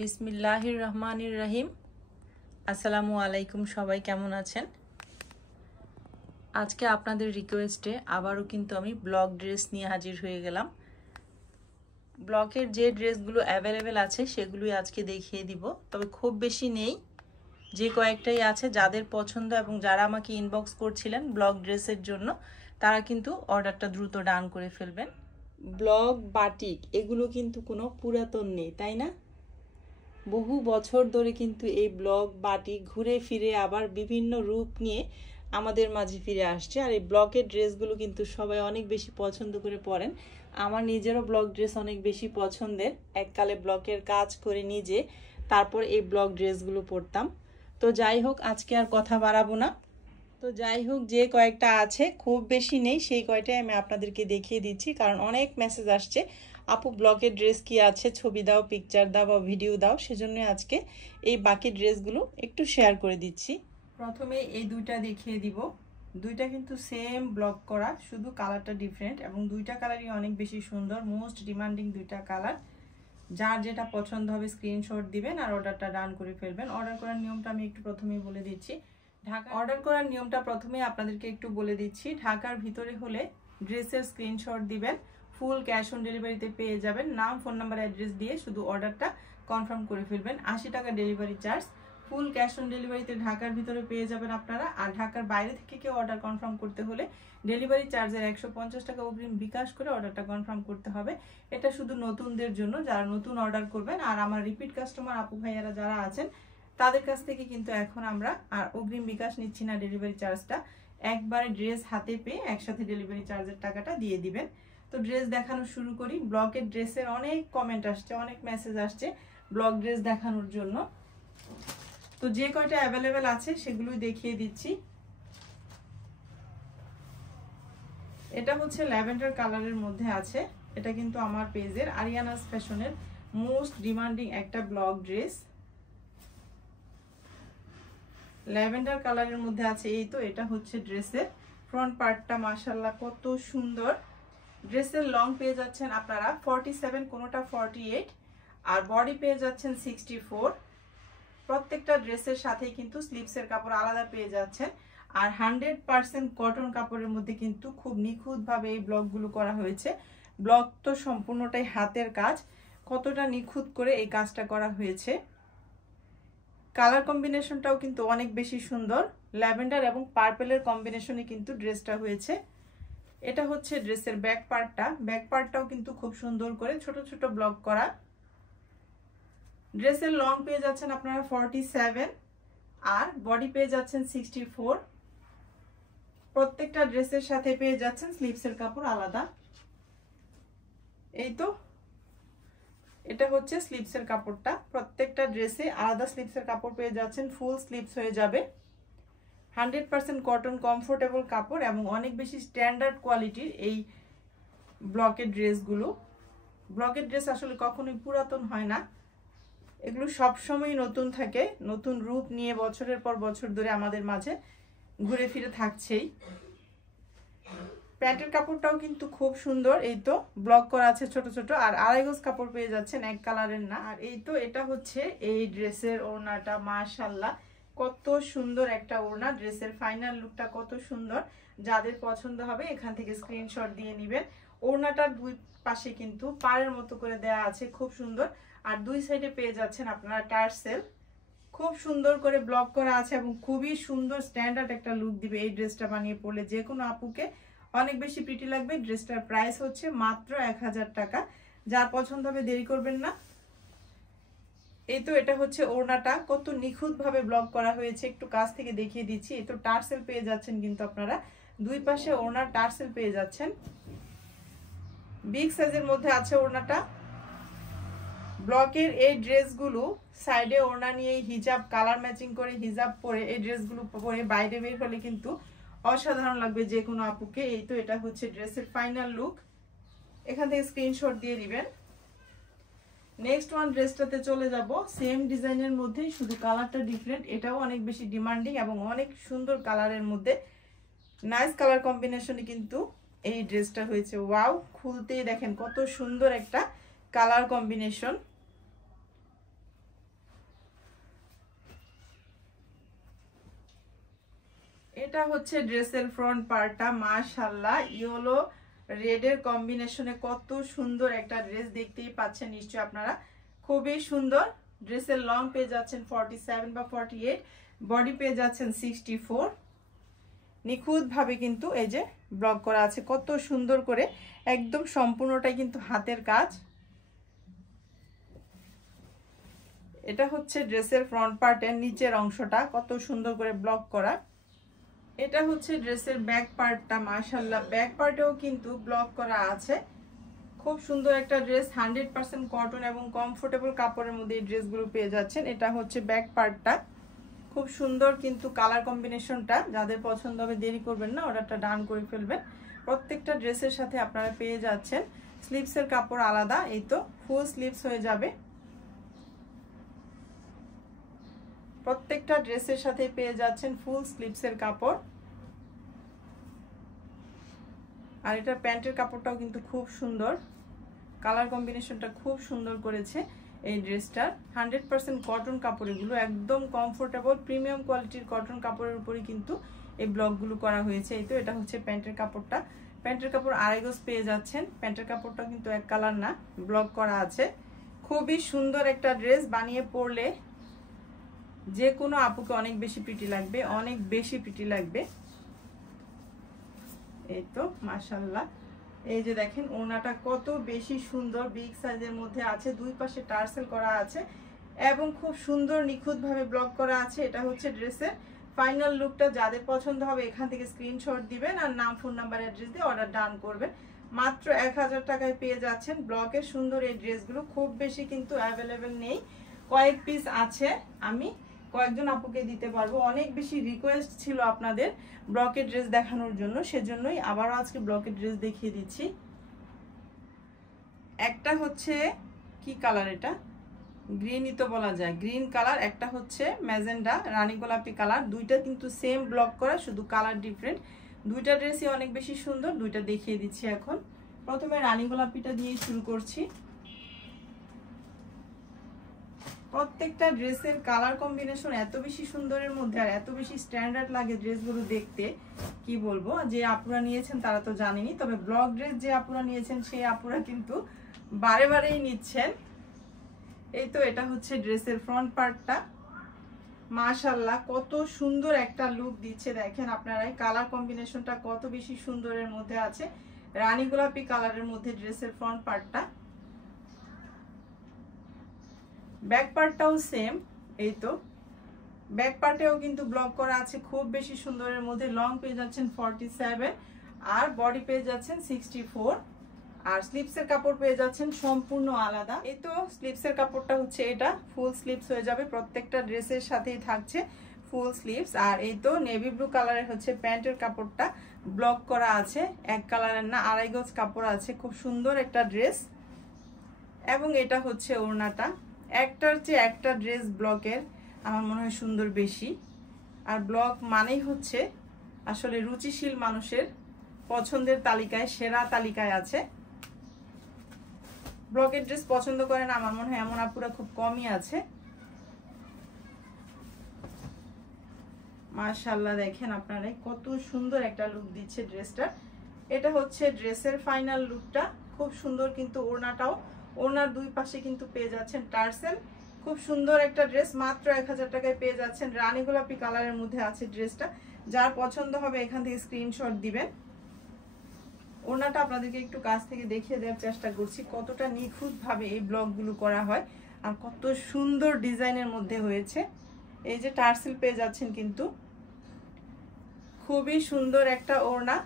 বিসমিল্লাহির রহমানির রহিম। আসসালামু আলাইকুম, সবাই কেমন আছেন? আজকে আপনাদের রিকোয়েস্টে আবারও কিন্তু আমি ব্লক ড্রেস নিয়ে হাজির হয়ে গেলাম। ব্লকের যে ড্রেসগুলো অ্যাভেলেবেল আছে সেগুলোই আজকে দেখিয়ে দিব, তবে খুব বেশি নেই, যে কয়েকটাই আছে। যাদের পছন্দ এবং যারা আমাকে ইনবক্স করছিলেন ব্লক ড্রেসের জন্য, তারা কিন্তু অর্ডারটা দ্রুত ডান করে ফেলবেন। ব্লক বাটিক এগুলো কিন্তু কোনো পুরাতন নেই, তাই না? বহু বছর ধরে কিন্তু এই ব্লক বাটিক ঘুরে ফিরে আবার বিভিন্ন রূপ নিয়ে আমাদের মাঝে ফিরে আসছে। আর এই ব্লকের ড্রেসগুলো কিন্তু সবাই অনেক বেশি পছন্দ করে পরেন। আমার নিজেরও ব্লক ড্রেস অনেক বেশি পছন্দের। এককালে ব্লকের কাজ করে নিজে তারপর এই ব্লক ড্রেসগুলো পরতাম। তো যাই হোক, আজকে আর কথা বাড়াবো না। তো যাই হোক, যে কয়েকটা আছে, খুব বেশি নেই, সেই কয়টাই আমি আপনাদেরকে দেখিয়ে দিচ্ছি, কারণ অনেক মেসেজ আসছে, আপু ব্লকের ড্রেস কি আছে, ছবি দাও, পিকচার দাও বা ভিডিও দাও। সেজন্য আজকে এই বাকি ড্রেসগুলো একটু শেয়ার করে দিচ্ছি। প্রথমে এই দুইটা দেখিয়ে দিব। দুইটা কিন্তু সেম ব্লক করা, শুধু কালারটা ডিফারেন্ট, এবং দুইটা কালারই অনেক বেশি সুন্দর, মোস্ট ডিমান্ডিং দুইটা কালার। যার যেটা পছন্দ হবে স্ক্রিনশট দিবেন আর অর্ডারটা ডান করে ফেলবেন। অর্ডার করার নিয়মটা আমি একটু প্রথমেই বলে দিচ্ছি। অর্ডার করার নিয়মটা প্রথমেই আপনাদেরকে একটু বলে দিচ্ছি। ঢাকার ভিতরে হলে ড্রেসের স্ক্রিনশট দিবেন, ফুল ক্যাশ অন ডেলিভারিতে পেয়ে যাবেন। নাম, ফোন নাম্বার, অ্যাড্রেস দিয়ে শুধু অর্ডারটা কনফার্ম করে ফেলবেন। 80 টাকা delivery charge. Full cash on ডেলিভারিতে ঢাকার ভিতরে পেয়ে যাবেন আপনারা। আর ঢাকার বাইরে থেকে কেউ অর্ডার কনফার্ম করতে হলে ডেলিভারি চার্জের 150 টাকা অগ্রিম বিকাশ করে অর্ডারটা কনফার্ম করতে হবে। এটা শুধু নতুনদের জন্য, যারা নতুন অর্ডার করবেন। আর আমার রিপিট কাস্টমার আপু ভাইয়ারা যারা আছেন তাদের কাছ থেকে কিন্তু এখন আমরা আর অগ্রিম বিকাশ নিচ্ছি না, ডেলিভারি চার্জটা একবারে ড্রেস হাতে পেয়ে একসাথে ডেলিভারি চার্জের টাকাটা দিয়ে দিবেন। তো ড্রেস দেখানো শুরু করি। ব্লকের ড্রেসের অনেক কমেন্ট আসছে, অনেক মেসেজ আসছে ব্লক ড্রেস দেখানোর জন্য। তো যে কয়টা অ্যাভেলেবেল আছে সেগুলোই দেখিয়ে দিচ্ছি। এটা হচ্ছে ল্যাভেন্ডার কালারের মধ্যে আছে। এটা কিন্তু আমার পেজের আরিয়ানাস ফ্যাশনের মোস্ট ডিমান্ডিং একটা ব্লক ড্রেস। ল্যাভেন্ডার কালারের মধ্যে আছে। এই তো এটা হচ্ছে ড্রেসের ফ্রন্ট পার্টটা, মাশাআল্লাহ কত সুন্দর। ড্রেসের লং পেয়ে যাচ্ছেন আপনারা 47, কোনোটা 48, আর বডি পেয়ে যাচ্ছেন 64। প্রত্যেকটা ড্রেসের সাথেই কিন্তু স্লিভসের কাপড় আলাদা পেয়ে যাচ্ছেন। আর 100% কটন কাপড়ের মধ্যে কিন্তু খুব নিখুঁতভাবে এই ব্লকগুলো করা হয়েছে। ব্লক তো সম্পূর্ণটাই হাতের কাজ, কতটা নিখুঁত করে এই কাজটা করা হয়েছে। কালার কম্বিনেশনটাও কিন্তু অনেক বেশি সুন্দর, ল্যাভেন্ডার এবং পার্পেলের কম্বিনেশনে কিন্তু ড্রেসটা হয়েছে। এটা হচ্ছে ড্রেসের ব্যাক পার্টটা। ব্যাক পার্টটাও কিন্তু খুব সুন্দর করে ছোট ছোট ব্লক করা। ড্রেসের লং পেয়ে যাচ্ছেন আপনারা 47 আর বডি পেয়ে যাচ্ছেন 64। প্রত্যেকটা ড্রেসের সাথে পেয়ে যাচ্ছেন স্লিভসের কাপড় আলাদা। এই তো এটা হচ্ছে স্লিভসের কাপড়টা। প্রত্যেকটা ড্রেসে আলাদা স্লিভসের কাপড় পেয়ে যাচ্ছেন, ফুল স্লিভস হয়ে যাবে। 100% কটন কমফোর্টেবল কাপড় এবং অনেক বেশি স্ট্যান্ডার্ড কোয়ালিটির এই ব্লকের ড্রেসগুলো। ব্লকের ড্রেস আসলে কখনোই পুরাতন হয় না, এগুলো সবসময় নতুন থাকে, নতুন রূপ নিয়ে বছরের পর বছর ধরে আমাদের মাঝে ঘুরে ফিরে থাকছেই। প্যান্টের কাপড়টাও কিন্তু খুব সুন্দর। এই তো ব্লক করা আছে ছোট ছোট, আর আড়াই গজ কাপড় পেয়ে যাচ্ছেন, এক কালারের না। আর এই তো এটা হচ্ছে এই ড্রেসের ওড়নাটা, মাশাআল্লাহ কত সুন্দর একটা ওড়না। ড্রেসের ফাইনাল লুকটা কত সুন্দর। যাদের পছন্দ হবে এখান থেকে স্ক্রিনশট দিয়ে নেবেন। ওড়নাটার দুই পাশে কিন্তু পাড়ের মতো করে দেয়া আছে, খুব সুন্দর। আর দুই সাইডে পেয়ে যাচ্ছেন আপনারা টার্সেল, খুব সুন্দর করে ব্লক করা আছে এবং খুবই সুন্দর স্ট্যান্ডার্ড একটা লুক দিবে এই ড্রেসটা বানিয়ে পরলে। যে কোনো আপুকে অনেক বেশি প্রিটি লাগবে। ড্রেসটার প্রাইস হচ্ছে মাত্র 1000 টাকা। যার পছন্দ হবে দেরি করবেন না। এই তো এটা হচ্ছে ওড়নাটা, কত নিখুঁতভাবে ব্লক করা হয়েছে, একটু কাছ থেকে দেখিয়ে দিচ্ছি। এই তো টার্সেল পেয়ে যাচ্ছেন কিন্তু আপনারা, দুই পাশে ওড়নার টার্সেল পেয়ে যাচ্ছেন। বিগ সাইজের মধ্যে আছে ওড়নাটা। ব্লকের এই ড্রেসগুলো সাইডে ওড়না নিয়ে হিজাব কালার ম্যাচিং করে হিজাব পরে এই ড্রেসগুলো পরে বাইরে বের হলে কিন্তু অসাধারণ লাগবে যে কোনো আপুকে। এই তো এটা হচ্ছে ড্রেসের ফাইনাল লুক। এখান থেকে স্ক্রিনশট দিয়ে দিবেন। নেক্সট ওয়ান ড্রেসটাতে চলে যাব। সেম ডিজাইনের মধ্যে, শুধু কালারটা ডিফারেন্ট। এটাও অনেক বেশি ডিমান্ডিং এবং অনেক সুন্দর কালারের মধ্যে, নাইস কালার কম্বিনেশনে কিন্তু এই ড্রেসটা হয়েছে। ওয়াও, খুলতেই দেখেন কত সুন্দর একটা কালার কম্বিনেশন। এটা হচ্ছে ড্রেসের ফ্রন্ট পার্টটা, মাশাআল্লাহ ইয়েলো রেডের কম্বিনেশনে কত সুন্দর একটা ড্রেস, দেখতেই পাচ্ছেন নিশ্চয়ই আপনারা, খুবই সুন্দর। ড্রেসের লং পেয়ে যাচ্ছেন 47 বা 48, বডি পেয়ে যাচ্ছেন 64। নিখুঁতভাবে কিন্তু এই যে ব্লক করা আছে, কত সুন্দর করে, একদম সম্পূর্ণটাই কিন্তু হাতের কাজ। এটা হচ্ছে ড্রেসের ফ্রন্ট পার্টের নিচের অংশটা, কত সুন্দর করে ব্লক করা। এটা হচ্ছে ড্রেসের ব্যাক পার্টটা, মাশাআল্লাহ ব্যাক পার্টেও কিন্তু ব্লক করা আছে। খুব সুন্দর একটা ড্রেস, 100% কটন এবং কমফোর্টেবল কাপড়ের মধ্যে এই ড্রেসগুলো পেয়ে যাচ্ছেন। এটা হচ্ছে ব্যাক পার্টটা, খুব সুন্দর কিন্তু কালার কম্বিনেশনটা, যাদের পছন্দ হবে দেরি করবেন না, অর্ডারটা ডান করে ফেলবেন। প্রত্যেকটা ড্রেসের সাথে আপনারা পেয়ে যাচ্ছেন স্লিভসের কাপড় আলাদা, এই তো ফুল স্লিভস হয়ে যাবে। প্রত্যেকটা ড্রেসের সাথে পেয়ে যাচ্ছেন ফুল স্লিভসের কাপড়। আর এটা প্যান্টের কাপড়টাও কিন্তু খুব সুন্দর, কালার কম্বিনেশনটা খুব সুন্দর করেছে এই ড্রেসটার। 100% কটন কাপড়, এগুলো একদম কমফোর্টেবল প্রিমিয়াম কোয়ালিটির কটন কাপড়ের উপরই কিন্তু এই ব্লকগুলো করা হয়েছে। এই তো এটা হচ্ছে প্যান্টের কাপড়টা, প্যান্টের কাপড় আড়াই গজ পেয়ে যাচ্ছেন। প্যান্টের কাপড়টা কিন্তু এক কালার না, ব্লক করা আছে। খুবই সুন্দর একটা ড্রেস, বানিয়ে পরলে যে কোনো আপুকে অনেক বেশি প্রিটি লাগবে, অনেক বেশি প্রিটি লাগবে। এই তো মাশাআল্লাহ, এই যে দেখেন ওড়নাটা কত বেশি সুন্দর, বিগ সাইজের মধ্যে আছে, দুই পাশে টার্সেল করা আছে এবং খুব সুন্দর নিখুঁতভাবে ব্লক করা আছে। এটা হচ্ছে ড্রেসের ফাইনাল লুকটা। যাদের পছন্দ হবে এখান থেকে স্ক্রিনশট দিবেন আর নাম, ফোন নাম্বার, অ্যাড্রেস দিয়ে অর্ডার ডান করবেন। মাত্র 1000 টাকায় পেয়ে যাচ্ছেন ব্লকের সুন্দর এই ড্রেসগুলো। খুব বেশি কিন্তু অ্যাভেলেবেল নেই, কয়েক পিস আছে, আমি কয়েকজন আপুকে দিতে পারবো। অনেক বেশি রিকোয়েস্ট ছিল আপনাদের ব্লকের ড্রেস দেখানোর জন্য, সেজন্যই আবারও আজকে ব্লকের ড্রেস দেখিয়ে দিচ্ছি। একটা হচ্ছে কি কালার, এটা গ্রিনই তো বলা যায়, গ্রিন কালার। একটা হচ্ছে ম্যাজেন্ডা রানী গোলাপি কালার, দুইটা কিন্তু সেম ব্লক করা, শুধু কালার ডিফারেন্ট। দুইটা ড্রেসই অনেক বেশি সুন্দর, দুইটা দেখিয়ে দিচ্ছি এখন। প্রথমে রানী গোলাপিটা দিয়ে শুরু করছি। প্রত্যেকটা ড্রেসের কালার কম্বিনেশন এত বেশি সুন্দরের মধ্যে আর এত বেশি স্ট্যান্ডার্ড লাগে ড্রেসগুলো দেখতে, কি বলবো। যে আপুরা নিয়েছেন তারা তো জানেনই, তবে ব্লক ড্রেস যে আপুরা নিয়েছেন সেই আপুরা কিন্তু বারে বারেই নিচ্ছেন। এই তো এটা হচ্ছে ড্রেসের ফ্রন্ট পার্টটা, মাশাআল্লাহ কত সুন্দর একটা লুক দিচ্ছে। দেখেন আপনারাই কালার কম্বিনেশনটা কত বেশি সুন্দরের মধ্যে আছে, রানী গোলাপি কালারের মধ্যে ড্রেসের ফ্রন্ট পার্টটা। ব্যাক পার্টটাও সেম, এই তো ব্যাক পার্টেও কিন্তু ব্লক করা আছে খুব বেশি সুন্দরের মধ্যে। লং পেয়ে যাচ্ছেন 47 আর বডি পেয়ে যাচ্ছেন 64। আর স্লিভসের কাপড় পেয়ে যাচ্ছেন সম্পূর্ণ আলাদা। এই তো স্লিভসের কাপড়টা হচ্ছে এটা, ফুল স্লিভস হয়ে যাবে, প্রত্যেকটা ড্রেসের সাথেই থাকছে ফুল স্লিভস। আর এই তো নেভি ব্লু কালারের হচ্ছে প্যান্টের কাপড়টা, ব্লক করা আছে, এক কালারের না, আড়াই গজ কাপড় আছে, খুব সুন্দর একটা ড্রেস। এবং এটা হচ্ছে ওড়নাটা, একটার চেয়ে একটা ড্রেস ব্লকের আমার মনে হয় সুন্দর বেশি। আর ব্লক মানেই হচ্ছে আসলে রুচিশীল মানুষের পছন্দের তালিকায়, সেরা তালিকায় আছে। ব্লকের ড্রেস পছন্দ করেন আমার মনে হয় এমন আপুরা খুব কমই আছে। মাশাআল্লাহ দেখেন আপনারা কত সুন্দর একটা লুক দিচ্ছে ড্রেসটা। এটা হচ্ছে ড্রেসের ফাইনাল লুকটা, খুব সুন্দর কিন্তু ওড়নাটাও, ওড়নার দুই পাশে কিন্তু পেয়ে যাচ্ছেন টার্সেল। খুব সুন্দর একটা ড্রেস, মাত্র 1000 টাকায় পেয়ে যাচ্ছেন। রানী গোলাপি কালারের মধ্যে আছে ড্রেসটা, যার পছন্দ হবে এখান থেকে স্ক্রিনশট দিবেন। ওড়নাটা আপনাদেরকে একটু কাছ থেকে দেখিয়ে দেওয়ার চেষ্টা করছি কতটা নিখুঁতভাবে এই ব্লকগুলো করা হয় আর কত সুন্দর ডিজাইনের মধ্যে হয়েছে। এই যে টার্সেল পেয়ে যাচ্ছেন কিন্তু, খুবই সুন্দর একটা ওড়না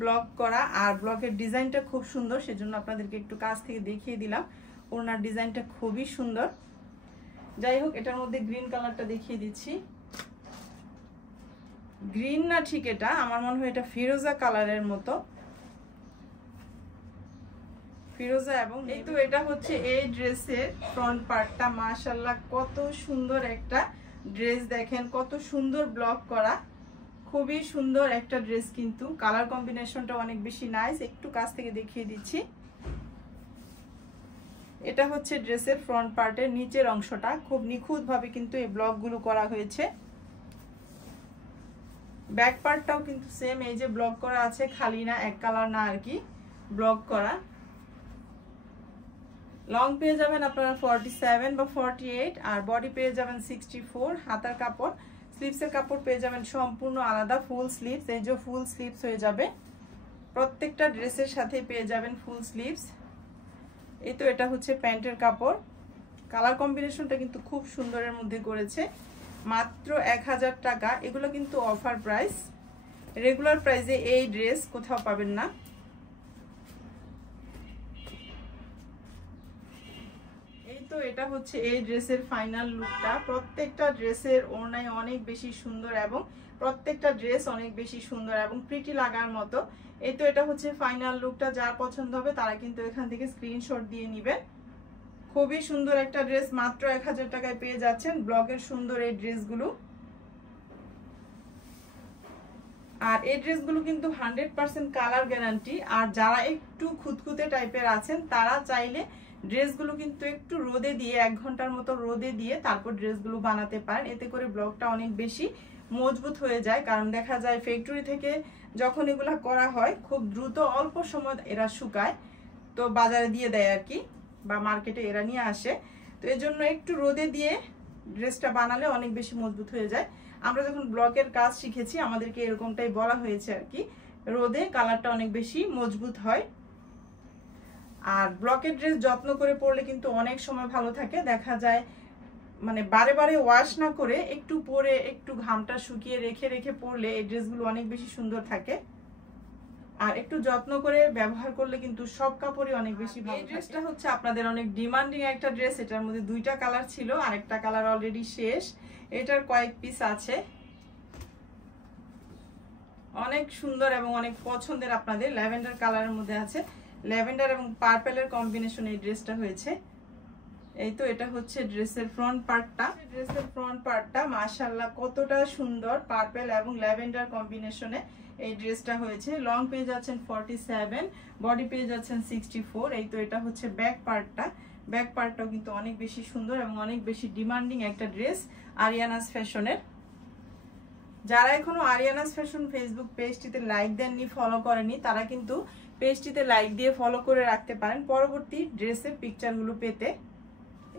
ব্লক করা, আর ব্লকের ডিজাইনটা খুব সুন্দর, সেজন্য আপনাদেরকে একটু কাছ থেকে দেখিয়ে দিলাম। ওড়নার ডিজাইনটা খুবই সুন্দর। যাই হোক, এটার মধ্যে গ্রিন কালারটা দেখিয়ে দিচ্ছি। গ্রিন না ঠিক, এটা আমার মনে হয় এটা ফিরোজা কালারের মতো, ফিরোজা। এবং এই তো এটা হচ্ছে এই ড্রেসের ফ্রন্ট পার্টটা, মাশাআল্লাহ কত সুন্দর একটা ড্রেস। দেখেন কত সুন্দর ব্লক করা, খুবই সুন্দর একটা ড্রেস কিন্তু কালার কম্বিনেশনটা অনেক বেশি নাইস। একটু কাছ থেকে দেখিয়ে দিচ্ছি। এটা হচ্ছে ড্রেসের ফ্রন্ট পার্টের নিচের অংশটা, খুব নিখুঁতভাবে কিন্তু এই ব্লকগুলো করা হয়েছে। ব্যাক পার্টটাও কিন্তু সেম, এই যে ব্লক করা আছে, খালি না, এক কালার না আর কি, ব্লক করা। লং পেয়ে যাবেন আপনারা 47 বা 48, আর বডি পেয়ে যাবেন 64। হাতার কাপড়, স্লিভসের কাপড় পেয়ে যাবেন সম্পূর্ণ আলাদা, ফুল স্লিভস, এই যে ফুল স্লিভস হয়ে যাবে, প্রত্যেকটা ড্রেসের সাথে পেয়ে যাবেন ফুল স্লিভস। এই তো এটা হচ্ছে প্যান্টের কাপড়। কালার কম্বিনেশনটা কিন্তু খুব সুন্দরের মধ্যে করেছে, মাত্র 1000 টাকা। এগুলো কিন্তু অফার প্রাইস, রেগুলার প্রাইসে এই ড্রেস কোথাও পাবেন না। এই তো এটা হচ্ছে এই ড্রেসের ফাইনাল লুকটা। প্রত্যেকটা ড্রেসের ওড়নায় অনেক বেশি সুন্দর এবং প্রত্যেকটা ড্রেস অনেক বেশি সুন্দর এবং প্রিটি লাগার মতো। এই তো এটা হচ্ছে ফাইনাল লুকটা। যার পছন্দ হবে তারা কিন্তু এখান থেকে স্ক্রিনশট দিয়ে নেবেন। খুবই সুন্দর একটা ড্রেস, মাত্র 1000 টাকায় পেয়ে যাচ্ছেন ব্লকের সুন্দর এই ড্রেসগুলো। আর এই ড্রেসগুলো কিন্তু 100% কালার গ্যারান্টি। আর যারা একটু খুঁতখুঁতে টাইপের আছেন তারা চাইলে ড্রেসগুলো কিন্তু একটু রোদে দিয়ে 1 ঘন্টার মতো রোদে দিয়ে তারপর ড্রেসগুলো বানাতে পারেন, এতে করে ব্লকটা অনেক বেশি মজবুত হয়ে যায়। কারণ দেখা যায় ফ্যাক্টরি থেকে যখন এগুলা করা হয় খুব দ্রুত অল্প সময় এরা শুকায়, তো বাজারে দিয়ে দেয় আর কি, বা মার্কেটে এরা নিয়ে আসে। তো এর জন্য একটু রোদে দিয়ে ড্রেসটা বানালে অনেক বেশি মজবুত হয়ে যায়। আমরা যখন ব্লকের কাজ শিখেছি আমাদেরকে এরকমটাই বলা হয়েছে আর কি, রোদে কালারটা অনেক বেশি মজবুত হয়। আর ব্লকের ড্রেস যত্ন করে পরলে কিন্তু অনেক সময় ভালো থাকে। দেখা যায় মানে বারে বারে ওয়াশ না করে একটু পরে একটু ঘামটা শুকিয়ে রেখে রেখে পরলে এই ড্রেসগুলো অনেক বেশি সুন্দর থাকে। আর একটু যত্ন করে ব্যবহার করলে কিন্তু সব কাপড়ই অনেক বেশি ভালো। এই ড্রেসটা হচ্ছে আপনাদের অনেক ডিমান্ডিং একটা ড্রেস। এটার মধ্যে 2টা কালার ছিল, আরেকটা কালার অলরেডি শেষ, এটার কয়েক পিস আছে। অনেক সুন্দর এবং অনেক পছন্দের আপনাদের। ল্যাভেন্ডার কালারের মধ্যে আছে, ল্যাভেন্ডার এবং পার্পেলের কম্বিনেশন এই ড্রেসটা হয়েছে। এই তো এটা হচ্ছে ড্রেসের ফ্রন্ট পার্টটা। ড্রেসের ফ্রন্ট পার্টটা মাশাআল্লাহ কতটা সুন্দর, পার্পেল এবং ল্যাভেন্ডার কম্বিনেশনে এই ড্রেসটা হয়েছে। লং পেয়ে যাচ্ছেন 47, বডি পেয়ে যাচ্ছেন 64। এই তো এটা হচ্ছে ব্যাক পার্টটা। ব্যাক পার্টটাও কিন্তু অনেক বেশি সুন্দর এবং অনেক বেশি ডিমান্ডিং একটা ড্রেস আরিয়ানাস ফ্যাশনের। যারা এখনো আরিয়ানাস ফ্যাশন ফেসবুক পেজটিতে লাইক দেননি, ফলো করেনি, তারা কিন্তু পেজটিতে লাইক দিয়ে ফলো করে রাখতে পারেন পরবর্তী ড্রেসের পিকচারগুলো পেতে।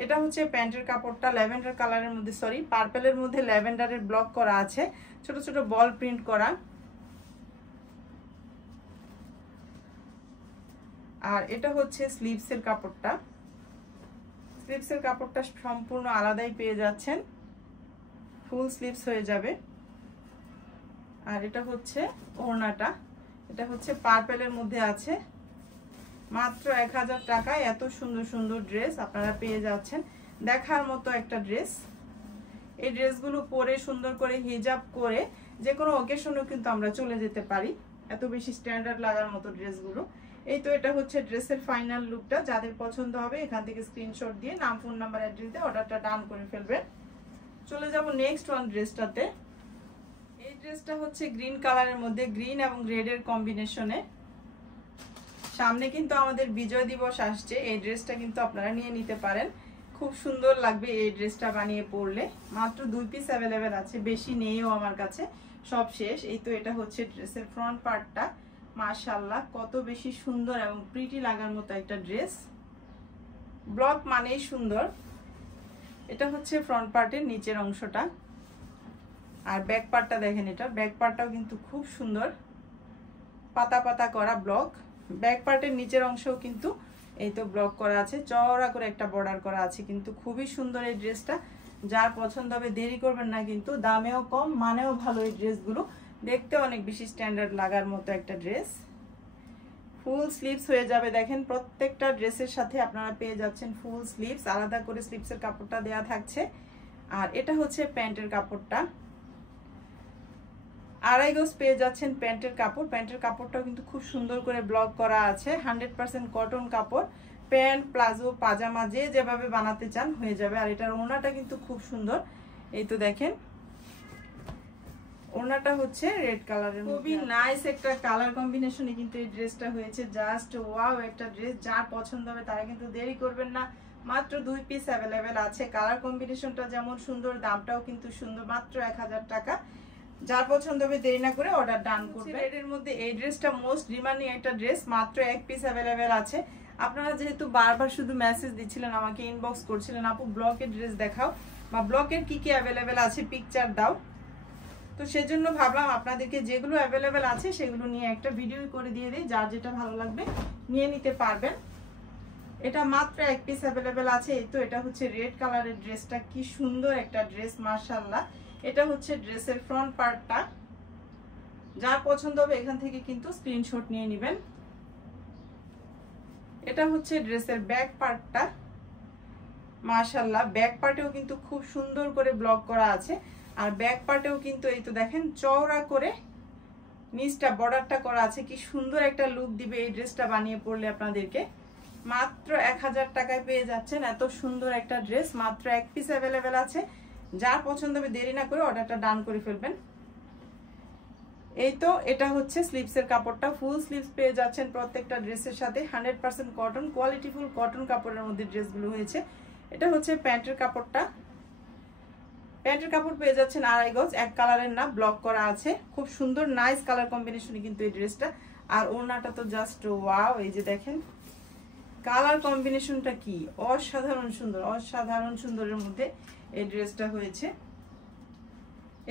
এটা হচ্ছে প্যান্টের কাপড়টা, ল্যাভেন্ডার কালারের মধ্যে, সরি পার্পেলের মধ্যে ল্যাভেন্ডারের ব্লক করা আছে, ছোট ছোট বল প্রিন্ট করা। আর এটা হচ্ছে স্লিভসের কাপড়টা। স্লিভসের কাপড়টা সম্পূর্ণ আলাদাই পেয়ে যাচ্ছেন, ফুল স্লিভস হয়ে যাবে। আর এটা হচ্ছে ওড়নাটা, এটা হচ্ছে পার্পেলের মধ্যে আছে। মাত্র 1000 টাকায় এত সুন্দর সুন্দর ড্রেস আপনারা পেয়ে যাচ্ছেন, দেখার মতো একটা ড্রেস। এই ড্রেসগুলো পরে সুন্দর করে হিজাব করে যে কোনো অকেশনেও কিন্তু আমরা চলে যেতে পারি, এত বেশি স্ট্যান্ডার্ড লাগার মতো ড্রেসগুলো। এই তো এটা হচ্ছে ড্রেসের ফাইনাল লুকটা। যাদের পছন্দ হবে এখান থেকে স্ক্রিনশট দিয়ে নাম, ফোন নাম্বার, অ্যাড্রেস দিয়ে অর্ডারটা ডান করে ফেলবেন। চলে যাব নেক্সট ওয়ান ড্রেসটাতে। এই ড্রেসটা হচ্ছে গ্রিন কালারের মধ্যে, গ্রিন এবং রেডের কম্বিনেশনে। সামনে কিন্তু আমাদের বিজয় দিবস আসছে, এই ড্রেসটা কিন্তু আপনারা নিয়ে নিতে পারেন, খুব সুন্দর লাগবে এই ড্রেসটা বানিয়ে পরলে। মাত্র 2 পিস অ্যাভেলেবেল আছে, বেশি নেইও আমার কাছে, সব শেষ। এই তো এটা হচ্ছে ড্রেসের ফ্রন্ট পার্টটা। মাশাআল্লাহ কত বেশি সুন্দর এবং প্রিটি লাগার মতো একটা ড্রেস, ব্লক মানেই সুন্দর। এটা হচ্ছে ফ্রন্ট পার্টের নিচের অংশটা। আর ব্যাক পার্টটা দেখেন, এটা ব্যাক পার্টটাও কিন্তু খুব সুন্দর, পাতা পাতা করা ব্লক। ব্যাক পার্টের নিচের অংশও কিন্তু এই তো ব্লক করা আছে, চওড়া করে একটা বর্ডার করা আছে, কিন্তু খুবই সুন্দর এই ড্রেসটা। যার পছন্দ হবে দেরি করবেন না, কিন্তু দামেও কম, মানেও ভালো। এই ড্রেসগুলো দেখতে অনেক বেশি স্ট্যান্ডার্ড লাগার মতো একটা ড্রেস। ফুল স্লিভস হয়ে যাবে, দেখেন প্রত্যেকটা ড্রেসের সাথে আপনারা পেয়ে যাচ্ছেন ফুল স্লিভস, আলাদা করে স্লিভসের কাপড়টা দেয়া থাকছে। আর এটা হচ্ছে প্যান্টের কাপড়টা, 2.5 গজ পেয়ে যাচ্ছেন প্যান্টের কাপড়। প্যান্টের কাপড়টাও কিন্তু খুব সুন্দর করে ব্লক করা আছে, 100% কটন কাপড়। প্যান্ট, প্লাজো, পাজামা যে যেভাবে বানাতে চান হয়ে যাবে। আর এটার ওড়নাটা কিন্তু খুব সুন্দর, এই তো দেখেন ওড়নাটা হচ্ছে রেড কালারের, খুবই নাইস একটা কালার কম্বিনেশনে কিন্তু এই ড্রেসটা হয়েছে। জাস্ট ওয়াও একটা ড্রেস, যার পছন্দ হবে তারা কিন্তু দেরি করবেন না। মাত্র 2 পিস অ্যাভেলেবেল আছে। কালার কম্বিনেশনটা যেমন সুন্দর, দামটাও কিন্তু সুন্দর, মাত্র 1000 টাকা। যার পছন্দ হবে দেরি না করে অর্ডার ডান করবে। রেডের মধ্যে এই ড্রেসটা মোস্ট ডিমান্ডিং একটা ড্রেস, মাত্র এক পিস অ্যাভেলেবেল আছে। আপনারা যেহেতু বারবার শুধু মেসেজ দিচ্ছিলেন, আমাকে ইনবক্স করছিলেন আপু ব্লকের ড্রেস দেখাও বা ব্লকের কি কি অ্যাভেলেবেল আছে পিকচার দাও, তো সেজন্য ভাবলাম আপনাদেরকে যেগুলো অ্যাভেলেবেল আছে সেগুলো নিয়ে একটা ভিডিও করে দিয়ে দিই, যার যেটা ভালো লাগবে নিয়ে নিতে পারবেন। এটা মাত্র এক পিস অ্যাভেলেবেল আছে। এই তো এটা হচ্ছে রেড কালারের ড্রেসটা, কি সুন্দর একটা ড্রেস মাশাআল্লাহ। এটা হচ্ছে ড্রেসের ফ্রন্ট পার্টটা, যার পছন্দ হবে এখান থেকে কিন্তু স্ক্রিনশট নিয়ে নেবেন। এটা হচ্ছে ড্রেসের ব্যাক পার্টটা, মাশাআল্লাহ ব্যাক পার্টেও কিন্তু খুব সুন্দর করে ব্লক করা আছে। আর ব্যাক পার্টেও কিন্তু এই তো দেখেন চওড়া করে নিচটা বর্ডারটা করা আছে, কি সুন্দর একটা লুক দিবে এই ড্রেসটা বানিয়ে পড়লে আপনাদেরকে। মাত্র 1000 টাকায় পেয়ে যাচ্ছেন এত সুন্দর একটা ড্রেস, মাত্র এক পিস অ্যাভেলেবেল আছে। যার পছন্দ হবে দেরি না করে অর্ডারটা ডান করে ফেলবেন। এই তো এটা হচ্ছে স্লিভসের কাপড়টা, ফুল স্লিভস পেয়ে যাচ্ছেন প্রত্যেকটা ড্রেসের সাথে। 100% কটন, কোয়ালিটিফুল কটন কাপড়ের মধ্যে ড্রেসগুলো হয়েছে। এটা হচ্ছে প্যান্টের কাপড়টা, প্যান্টের কাপড় পেয়ে যাচ্ছেন 2.5 গজ, এক কালারের না ব্লক করা আছে, খুব সুন্দর নাইস কালার কম্বিনেশনে কিন্তু এই ড্রেসটা। আর ওড়নাটা তো জাস্ট ওয়াও, এই যে দেখেন কালার কম্বিনেশনটা কি অসাধারণ সুন্দর, অসাধারণ সুন্দরের মধ্যে এই ড্রেসটা হয়েছে।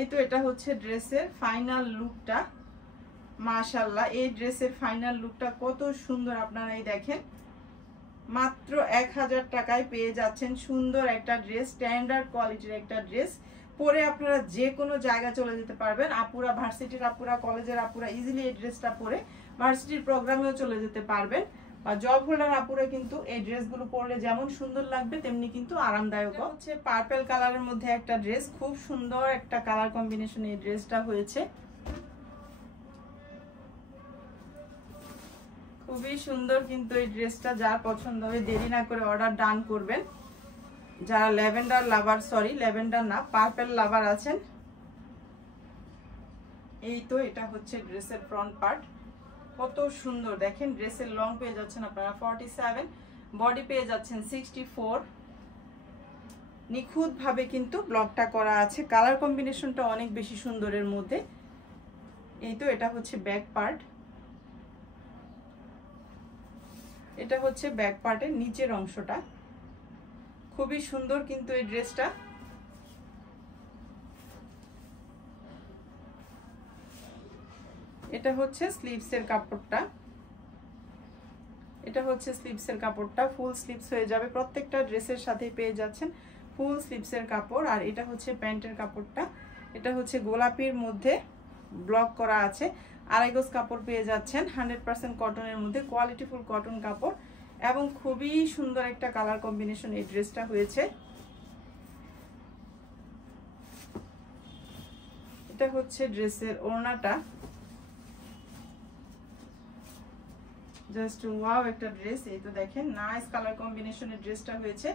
এই তো এটা হচ্ছে ড্রেসের ফাইনাল লুকটা, মাশাআল্লাহ এই ড্রেসের ফাইনাল লুকটা কত সুন্দর আপনারা এই দেখেন। মাত্র 1000 টাকায় পেয়ে যাচ্ছেন সুন্দর একটা ড্রেস, স্ট্যান্ডার্ড কোয়ালিটির একটা ড্রেস। পরে আপনারা যে কোনো জায়গায় চলে যেতে পারবেন, আপুরা ভার্সিটির আপুরা কলেজের আপুরা ইজিলি এই ড্রেসটা পরে ভার্সিটির প্রোগ্রামেও চলে যেতে পারবেন। বা জব হোল্ডার আপুরা কিন্তু এই ড্রেসগুলো পরলে যেমন সুন্দর লাগবে তেমনি কিন্তু আরামদায়ক। হচ্ছে পার্পল কালারের মধ্যে একটা ড্রেস, খুব সুন্দর একটা কালার কম্বিনেশন এই ড্রেসটা হয়েছে, খুবই সুন্দর কিন্তু এই ড্রেসটা। যার পছন্দ হবে দেরি না করে অর্ডার ডান করবেন। যারা ল্যাভেন্ডার লাভার, সরি ল্যাভেন্ডার না পার্পল লাভার আছেন। এই তো এটা হচ্ছে ড্রেসের ফ্রন্ট পার্ট, কত সুন্দর দেখেন। ড্রেসের লং পেয়ে যাচ্ছেন আপনারা 47, বডি পেয়ে যাচ্ছেন 64। নিখুঁত ভাবে কিন্তু ব্লকটা করা আছে, কালার কম্বিনেশনটা অনেক বেশি সুন্দরের মধ্যে। এই তো এটা হচ্ছে ব্যাক পার্ট, এটা হচ্ছে ব্যাক পার্টের নিচের অংশটা, খুবই সুন্দর কিন্তু এই ড্রেসটা। এটা হচ্ছে স্লিভসের কাপড়টা, এটা হচ্ছে স্লিভসের কাপড়টা, ফুল স্লিভস হয়ে যাবে প্রত্যেকটা ড্রেসের সাথে পেয়ে যাচ্ছেন ফুল স্লিভসের কাপড়। আর এটা হচ্ছে প্যান্টের কাপড়টা, এটা হচ্ছে গোলাপির মধ্যে ব্লক করা আছে, 2.5 গজ কাপড় পেয়ে যাচ্ছেন 100% কটনের মধ্যে, কোয়ালিটিফুল কটন কাপড় এবং খুবই সুন্দর একটা কালার কম্বিনেশন এই ড্রেসটা হয়েছে। এটা হচ্ছে ড্রেসের ওড়নাটা, জাস্ট ওয়াও একটা ড্রেস। এই তো দেখেন নাইস কালার কম্বিনেশনের ড্রেসটা হয়েছে।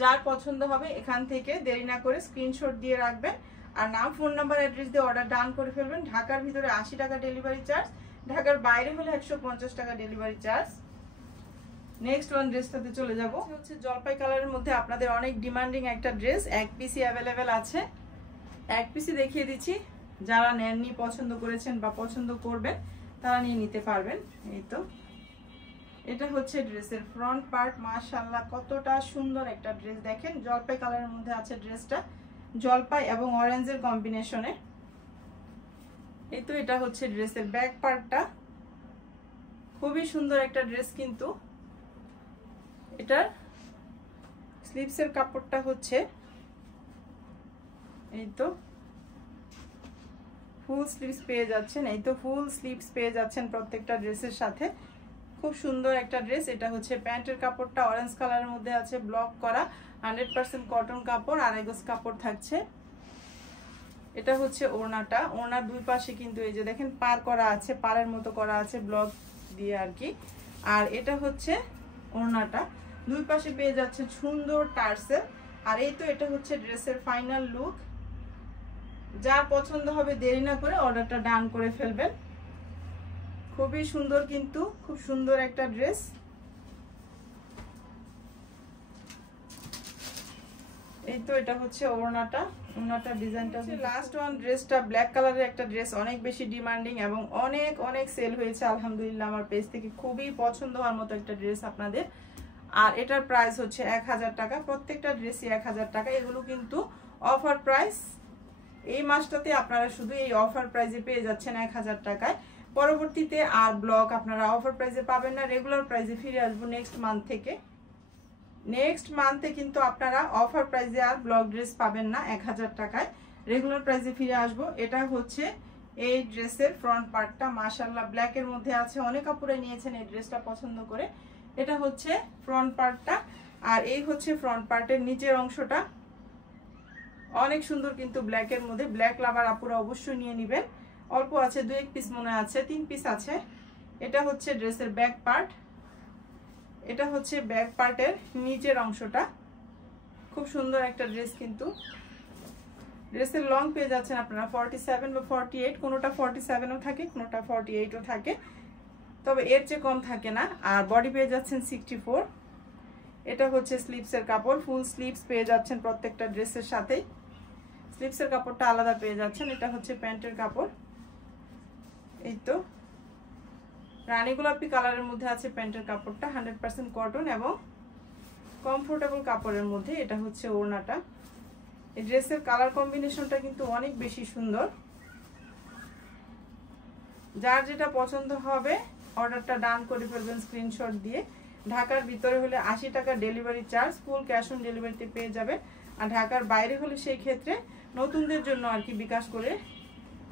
যার পছন্দ হবে এখান থেকে দেরি না করে স্ক্রিনশট দিয়ে রাখবেন আর নাম ফোন নাম্বার অ্যাড্রেস দিয়ে অর্ডার ডান করে ফেলবেন। ঢাকার ভিতরে 80 টাকা ডেলিভারি চার্জ, ঢাকার বাইরে হলে 150 টাকা ডেলিভারি চার্জ। নেক্সট ওয়ান ড্রেসটাতে চলে যাব, হচ্ছে জলপাই কালারের মধ্যে আপনাদের অনেক ডিমান্ডিং একটা ড্রেস, এক পিসি অ্যাভেলেবেল আছে। এক পিসি দেখিয়ে দিচ্ছি, যারা নেননি পছন্দ করেছেন বা পছন্দ করবেন তারা নিয়ে নিতে পারবেন। এই তো এটা হচ্ছে ড্রেসের ফ্রন্ট পার্ট, মাশাআল্লাহ কতটা সুন্দর একটা ড্রেস দেখেন। জলপাই কালারের মধ্যে আছে ড্রেসটা, জলপাই এবং অরেঞ্জের কম্বিনেশনে। এই তো এটা হচ্ছে ড্রেসের ব্যাক পার্টটা, খুবই সুন্দর একটা ড্রেস কিন্তু। এটার স্লিভসের কাপড়টা হচ্ছে এই তো ফুল স্লিভস পেয়ে যাচ্ছেন, এই তো ফুল স্লিভস পেয়ে যাচ্ছেন প্রত্যেকটা ড্রেসের সাথে, খুব সুন্দর একটা ড্রেস। এটা হচ্ছে প্যান্টের কাপড়টা অরেঞ্জ কালারের মধ্যে আছে ব্লক করা, 100% কটন কাপড়, 2.5 গজ কাপড় থাকছে। এটা হচ্ছে ওড়নাটা, ওড়নার দুই পাশে কিন্তু এই যে দেখেন পার করা আছে, পারের মতো করা আছে ব্লক দিয়ে আর কি। আর এটা হচ্ছে ওড়নাটা, দুই পাশে পেয়ে যাচ্ছে সুন্দর টার্সেল। আর এই তো এটা হচ্ছে ড্রেসের ফাইনাল লুক। যার পছন্দ হবে দেরি না করে অর্ডারটা ডান করে ফেলবেন। খুবই সুন্দর কিন্তু, খুব সুন্দর একটা ড্রেস। এই তো এটা হচ্ছে ওড়নাটা ডিজাইনটা লাস্ট ওয়ান ড্রেসটা ব্ল্যাক কালারের একটা ড্রেস অনেক বেশি ডিমান্ডিং এবং অনেক অনেক সেল হয়েছে আলহামদুলিল্লাহ আমার পেজ থেকে খুবই পছন্দ হওয়ার মতো একটা ড্রেস আপনাদের আর এটার প্রাইস হচ্ছে 1000 টাকা প্রত্যেকটা ড্রেসই 1000 টাকা এগুলো কিন্তু অফার প্রাইস এই মাসটাতে আপনারা শুধু এই অফার প্রাইসে পেয়ে যাচ্ছেন 1000 টাকায় পরবর্তীতে আর ব্লগ আপনারা অফার প্রাইসে পাবেন না রেগুলার প্রাইসে ফিরে আসবো নেক্সট মান্থ থেকে নেক্সট মান্থে কিন্তু আপনারা অফার প্রাইসে আর ব্লক ড্রেস পাবেন না 1000 টাকায় রেগুলার প্রাইসে ফিরে আসবো এটা হচ্ছে এই ড্রেসের ফ্রন্ট পার্টটা মাশাআল্লাহ ব্ল্যাক এর মধ্যে আছে অনেক আপুরা নিয়েছেন এই ড্রেসটা পছন্দ করে এটা হচ্ছে ফ্রন্ট পার্টটা আর এই হচ্ছে ফ্রন্ট পার্টের নিচের অংশটা অনেক সুন্দর কিন্তু ব্ল্যাক এর মধ্যে ব্ল্যাক লাভার আপুরা অবশ্যই নিয়ে নেবেন অল্প আছে 2-1 পিস মনে আছে 3 পিস আছে এটা হচ্ছে ড্রেসের ব্যাক পার্ট এটা হচ্ছে ব্যাক পার্টের নিচের অংশটা খুব সুন্দর একটা ড্রেস কিন্তু ড্রেসের লং পেয়ে যাচ্ছেন আপনারা 47 বা 48 কোনোটা 47ও থাকে কোনোটা 48ও থাকে তবে এর চেয়ে কম থাকে না আর বডি পেয়ে যাচ্ছেন 64 এটা হচ্ছে স্লিভসের কাপড় ফুল স্লিভস পেয়ে যাচ্ছেন প্রত্যেকটা ড্রেসের সাথেই স্লিভসের কাপড়টা আলাদা পেয়ে যাচ্ছেন এটা হচ্ছে প্যান্টের কাপড় এই তো রানী গোলাপি কালারের মধ্যে আছে প্যান্টের কাপড়টা 100% কটন এবং কমফোর্টেবল কাপড়ের মধ্যে এটা হচ্ছে ওড়নাটা এই ড্রেসের কালার কম্বিনেশনটা কিন্তু অনেক বেশি সুন্দর যার যেটা পছন্দ হবে অর্ডারটা ডান করে ফেলবেন স্ক্রিনশট দিয়ে ঢাকার ভিতরে হলে 80 টাকা delivery charge full cash on ডেলিভারিতে পেয়ে যাবে আর ঢাকার বাইরে হলে সেই ক্ষেত্রে নতুনদের জন্য আর কি বিকাশ করে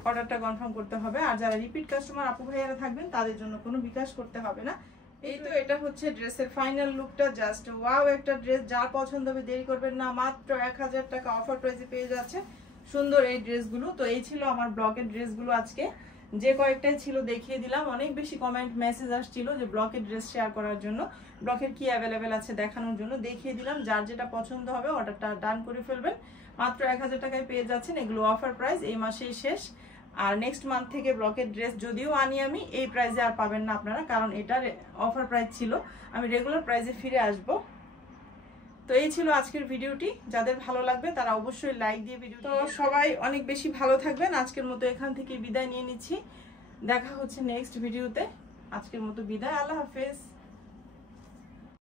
অর্ডারটা কনফার্ম করতে হবে আর যারা রিপিট কাস্টমার আপু ভাইয়ারা থাকবেন তাদের জন্য কোনো বিকাশ করতে হবে না এই তো এটা হচ্ছে ড্রেসের ফাইনাল লুকটা জাস্ট ওয়াও একটা ড্রেস যার পছন্দ হবে দেরি করবেন না মাত্র 1000 টাকা অফার প্রাইসে পেয়ে যাচ্ছে সুন্দর এই ড্রেসগুলো তো এই ছিল আমার ব্লকের ড্রেসগুলো আজকে যে কয়েকটাই ছিল দেখিয়ে দিলাম অনেক বেশি কমেন্ট মেসেজ আসছিল যে ব্লকের ড্রেস শেয়ার করার জন্য ব্লকের কি অ্যাভেলেবেল আছে দেখানোর জন্য দেখিয়ে দিলাম যার যেটা পছন্দ হবে অর্ডারটা ডান করে ফেলবেন মাত্র 1000 টাকায় পেয়ে যাচ্ছেন এগুলো অফার প্রাইস এই মাসেই শেষ আর নেক্সট মান্থ থেকে ব্লকের ড্রেস যদিও আনি আমি এই প্রাইসে আর পাবেন না আপনারা কারণ এটার অফার প্রাইস ছিল আমি রেগুলার প্রাইসে ফিরে আসব তো এই ছিল আজকের ভিডিওটি যাদের ভালো লাগবে তারা অবশ্যই লাইক দিয়ে ভিডিও তো সবাই অনেক বেশি ভালো থাকবেন আজকের মতো এখান থেকে বিদায় নিয়ে নিচ্ছি দেখা হচ্ছে নেক্সট ভিডিওতে আজকের মতো বিদায় আল্লাহ হাফেজ